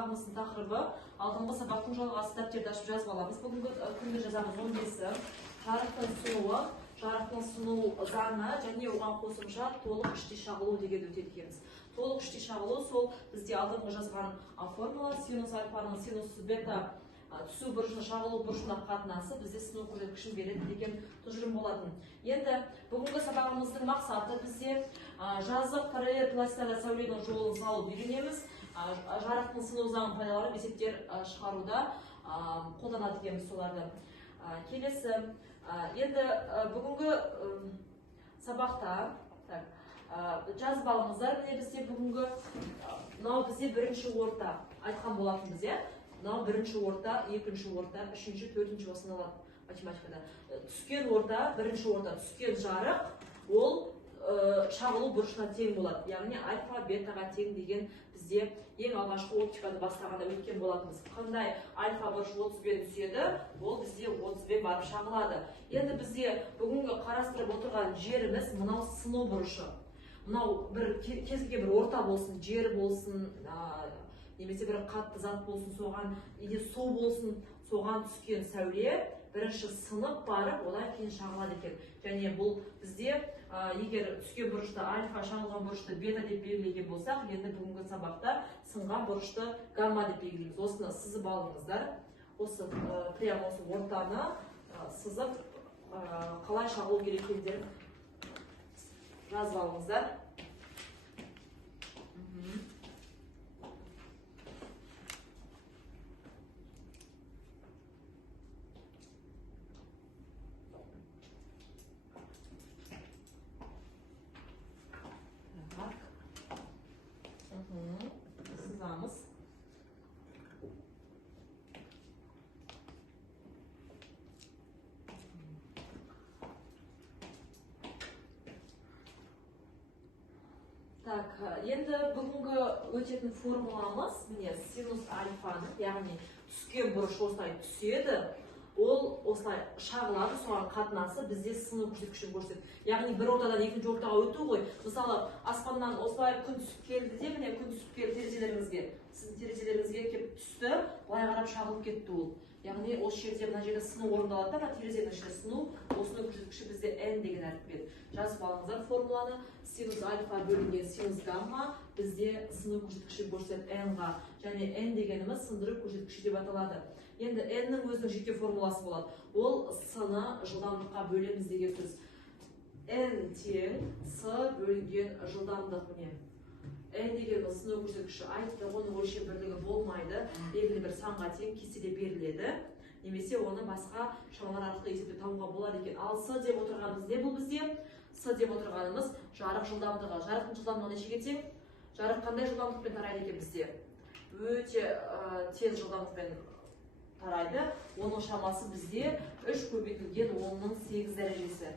сабағымыздың тақырыбы алдыңғы сабақтың жалғасы, дәптерді ашып жазып аламыз. Бүгінгі күнде жазамыз 15-і жарықтың сынуы, жарықтың сыну заңы және оған қосымша толық іштей шағылу деген өтеді екенбіз. Толық іштей шағылу сол бізде алдыңғы жазған формула синус альфаның синус бета түсу бұрышына шағылу бұрышына қатынасы бізде сыну көрсеткішін береді деген тұжырым болатын. Енді бүгінгі сабағымыздың мақсаты бізде жазық параллель пластинада сәуленің жолын салуды үйренеміз. Жарықтың сыну заңын пайдаланып есептер шығаруда қолданады екенбіз соларды. Келесі, енді бүгінгі сабақта жазып алыңыздар. Міне бізде бүгінгі мынау бізде бірінші орта айтқан болатынбыз, иә? Мынау бірінші орта, екінші орта, үшінші, төртінші осыны алады математикада. Түскен орта, бірінші орта, түскен жарық, ол шағылу бұрышына тең болады. Яғни альфа бетаға тең деген бізде ең алғашқы оптиканы бастағанда өткен болатынбыз. Қандай альфа бұрышы 30-бен түседі, ол бізде 30-бен барып шағылады. Енді бізде бүгінгі қарастырып отырған жеріміз мынау сыну бұрышы. Мынау бір кезге бір орта болсын, жер болсын, немесе бір қатты зат болсын, соған или су болсын, соған түскен сәуле бірінші сынып барып, одан кейін шағылады екен. Және бұл бізде егер түскен бұрышты альфа, шағылған бұрышты бета деп белгілеген болсақ, енді бүгінгі сабақта сынған бұрышты гамма деп белгілейміз. Осыны сызып алыңыздар. Осы прямо осы ортаны сызып қалай шағылу керек екендерін жазып алыңыздар. Сызамыз. Так, енді бүгінгі өтетін формуламыз міне синус альфаны, яғни түскен бұрыш осылай түседі, ол осылай шағылады, соған қатынасы бізде сыну көрсеткішін көрсетеді. Яғни бір ортадан екінші ортаға өту ғой. Мысалы, аспаннан осылай күн түсіп келді де, міне күн түсіп келді терезелеріңізге. Сіздің терезелеріңізге келіп түсті, былай қарап шағылып кетті ол. Яғни осы жерде мына жерде сыну орындалады да, терезенің ішінде сыну, осының көрсеткіші бізде n деген әріппен. Жазып алыңыздар формуланы. Синус альфа бөлінген синус гамма бізде сыну көрсеткіші көрсетеді n-ға. Және n дегеніміз сындыру көрсеткіші деп аталады. Енді n-нің өзінің жеке формуласы болады. Ол с-ны жылдамдыққа бөлеміз деген сөз. n тең с бөлінген жылдамдық міне. n деген сыну көрсеткіші айтты, оның өлшем бірлігі болмайды, белгілі бір санға тең кестеде беріледі. Немесе оны басқа шамалар арқылы есептеп табуға болады екен. Ал с деп отырғанымыз не бұл бізде? С деп отырғанымыз жарық жылдамдығы. Жарықтың жылдамдығы нешеге тең? Жарық қандай жылдамдықпен тарайды екен бізде? Өте тез жылдамдықпен тарайды. Оның шамасы бізде 3 көбейтілген 10-8 дәрежесі.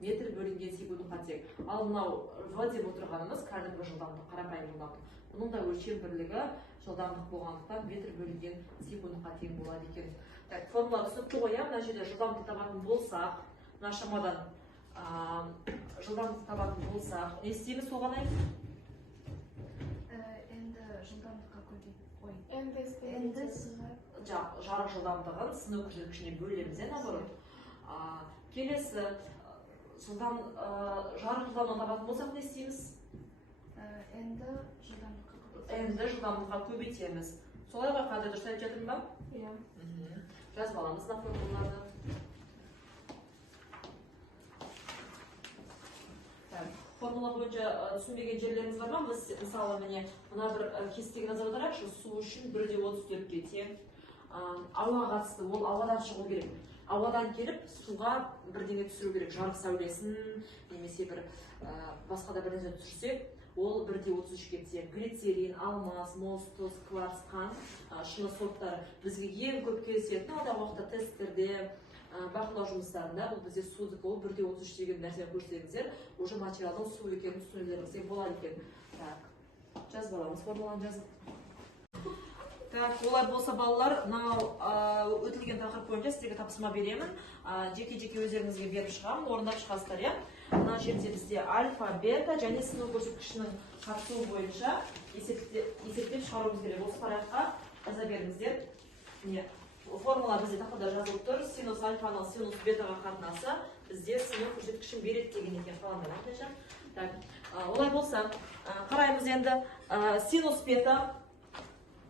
Метр бөлінген секундқа тең. Ал мынау в деп отырғанымыз кәдімгі жылдамдық, қарапайым жылдамдық. Бұның да өлшем бірлігі жылдамдық болғандықтан метр бөлінген секундқа тең болады екен. Формула түсінікті ғой, мына жерде жылдамдық табатын болсақ, мына шамадан жылдамдық табатын болсақ, не істейміз соған ай? Енді жылдамдыққа көбейтіп жарық жылдамдығын сыну көрсеткішіне бөлеміз, наоборот. Келесі жарық жылдамдығын табатын болсақ, не істейміз? Енді жылдамдыққа көбейтеміз. Солай ғой, қандай дұрыс айтып жатырмын ба? Иә. Жазып аламыз мына формулаларды. Формула бойынша түсінбеген жерлеріңіз бар ма? Мысалы, мына бір кестеге назар аударайықшы. Су үшін 1/34-ге тең. Ауа қатысты, ол ауадан шығу керек. Ауадан келіп, суға бірдеңе түсіру керек. Жарық сәулесін, немесе бір басқа да бірдеңе түсірсек, ол 1/33-ге тең. Глицерин, алмаз, мыс, тұз, кварц, қант, шыны сорттары бізге ең көп кездесетін алдағы уақытта тесттерде, бақылау жұмыстарында бұл бізде судық, ол 1/33 деген нәрсені көрсеңіздер, уже материалдың су екенін түсінулеріңізде болады екен. Жазып аламыз формуланы жазып. Так, олай болса балалар, мынау өтілген тақырып бойынша сіздерге тапсырма беремін. Жеке-жеке өздеріңізге беріп шығамын, орындап шығасыздар, иә? Мына жерде бізде альфа, бета және сыну көрсеткішінің қатысуы бойынша есептеп шығаруымыз керек. Осы параққа жаза беріңіздер. Міне, формула бізде тақырда жазылып тұр. Синус альфаның синус бетаға қатынасы бізде сыну көрсеткішін береді деген екен. Қаламын, так, олай болса, қараймыз енді синус бета.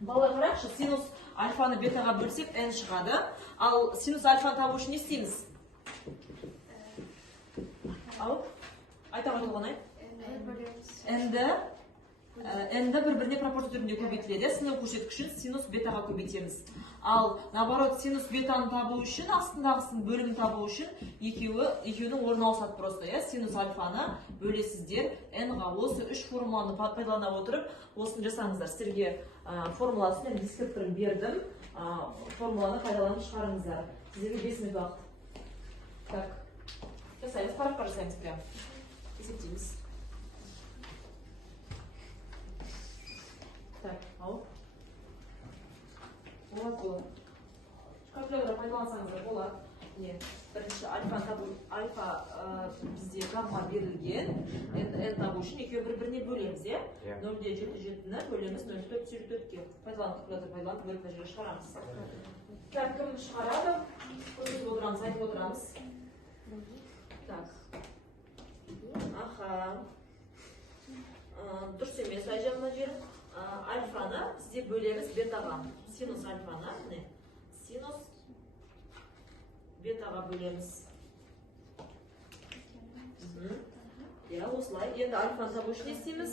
Балалар қарайықшы, синус альфаны бетаға бөлсек n шығады. Ал синус альфаны табу үшін не істейміз? Айта қайтылғанай? n-ді бір-біріне пропорция түрінде көбейтіледі. Сыну көрсеткішін синус бетаға көбейтеміз. Ал наоборот, синус бетаны табу үшін, астындағысын бөлімін табу үшін екеуінің орны ауысады просто. Синус альфаны бөлесіздер n-ға. Осы үш формуланы пайдалана отырып, осыны жасаңыздар. Сіздерге формуласын дискрипторын бердім. Формуланы пайдаланып шығарыңыздар. Сіздерге 5 минут уақыт. Так, жасаймыз, параққа жасаймыз прям. Есептейміз. Так, ау. Болады. Калькулятор пайдалансаңыздар болады. Бірінші альфа бізде гамма берілген. n табу үшін екеуі бір-біріне бөлеміз, 0-де 7-ні бөлеміз 0,4-ке. Калькулятор пайдаланып бөліп жерге шығарамыз. Так, кім шығарады? Көрсетіп отырамыз, айтып отырамыз. Так. Аха. Дұрыс емес, ай жағына жер. Альфаны бізде бөлеміз бетаға. Синус альфаны, синус бетаға бөлеміз. Осылай. Енді альфаны табу үшін не істейміз?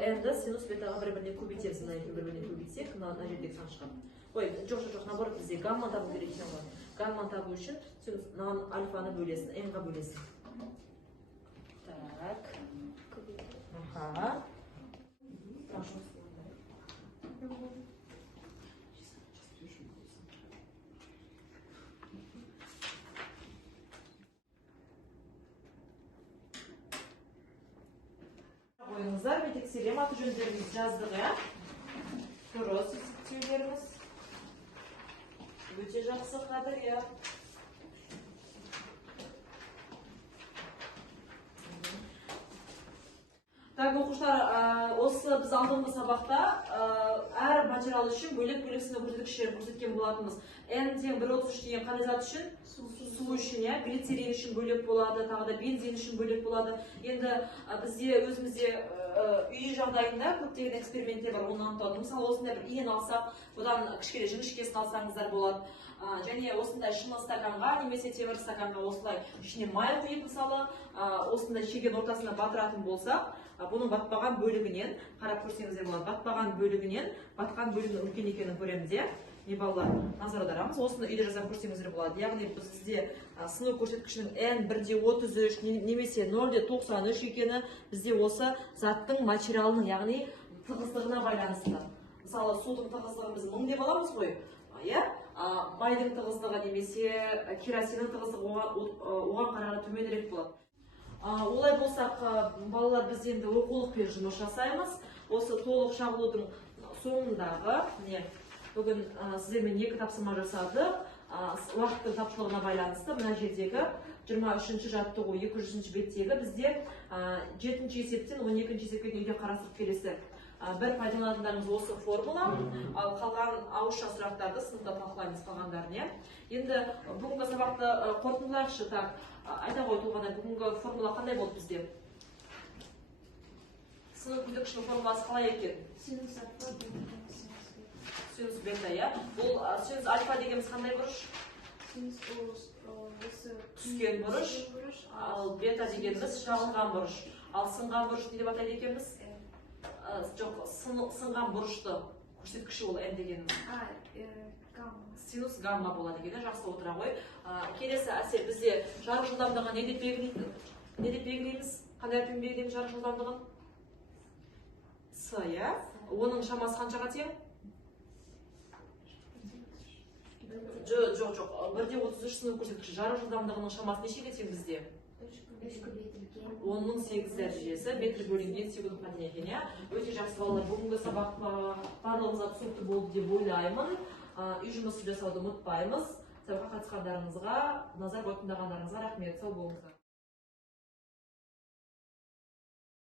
n-ді синус бетаға бір-біріне көбейтеміз. Бір-біріне көбейтсек, мына жердегі сан шығады. Ой, жоқ, наоборот, бізде гамма табу керек екен ғой. Гамма табу үшін альфаны бөлесін, n-ға бөлесін. Так. Аха. Прошу. Ойыңыздар, мен тексерем, аты жөндеріміз жаздық, Дұрыс есептеулеріміз. Өте жақсы қадір, Так, оқушылар, осы біз алдыңғы сабақта әр материал үшін бөлек-бөлек сыну көрсеткіштерін көрсеткен болатынбыз. n тең 1,33 деген қандай зат үшін? Су үшін, глицерин үшін бөлек болады, тағы да бензин үшін бөлек болады. Енді бізде өзімізде үй жағдайында көптеген эксперименттер бар, оны анықтауды. Мысалы, осындай бір иен алсақ, бұдан кішкене жіңішкесін алсаңыздар болады. Және осындай шыны стаканға, немесе темір стаканға осылай ішіне май құйып, мысалы, осындай шеген ортасына батыратын болсақ, бұның батпаған бөлігінен, қарап көрсеңіздер болады, батпаған бөлігінен, батқан бөлігінің үлкен екенін көреміз, не балалар, назар аударамыз. Осыны үйде жазып көрсеңіздер болады. Яғни бізде сыну көрсеткішінің n1,33 немесе 0,93 екені бізде осы заттың материалының, яғни тығыздығына байланысты. Мысалы, судың тығыздығын біз 1000 деп аламыз ғой, майдың тығыздығы немесе керосиннің тығыздығы оған қарағанда төменірек болады. Олай болсақ, балалар, біз енді оқулықпен жұмыс жасаймыз. Осы толық шағылудың соңындағы, бүгін сіздермен 2 тапсырма жасадық. Уақыттың тапшылығына байланысты мына жердегі 23-ші жаттығу 200-ші беттегі бізде 7-ші есептен 12-ші есепке үйде қарастырып келесі. Бір пайдаланатындарыңыз осы формула, ал қалған ауызша сұрақтарды сыныпта талқылаймыз қалғандарын. Енді бүгінгі сабақты қорытындылайықшы. Айта ғой туғанда бүгінгі формула қандай болды бізде? Сыну көрсеткішінің формуласы қалай екен? Синус альфа, синус бета, Бұл синус альфа дегеніміз қандай бұрыш? Түскен бұрыш, ал бета дегеніміз шағылған бұрыш. Ал сынған бұрыш не деп атайды екенбіз? Жоқ, сынған бұрышты көрсеткіші ол n дегеніміз. Синус гамма болады екен, жақсы отыра ғой. Келесі әсер бізде жарық жылдамдығын не деп белгілейміз? Қандай әріппен белгілейміз жарық жылдамдығын? С, Оның шамасы қаншаға тең? Жоқ, 1,33 сыну көрсеткіші. Жарық жылдамдығының шамасы нешеге тең бізде? 10-ның 8 дәрежесі, метр бөлінген секунд қане екен, иә? Өте жақсы балалар, бүгінгі сабақ барлығыңызға түсінікті болды деп ойлаймын. Үй жұмысы жасауды ұмытпаймыз. Сабаққа қатысқандарыңызға, назар қойып тыңдағандарыңызға рахмет. Сау болыңыздар.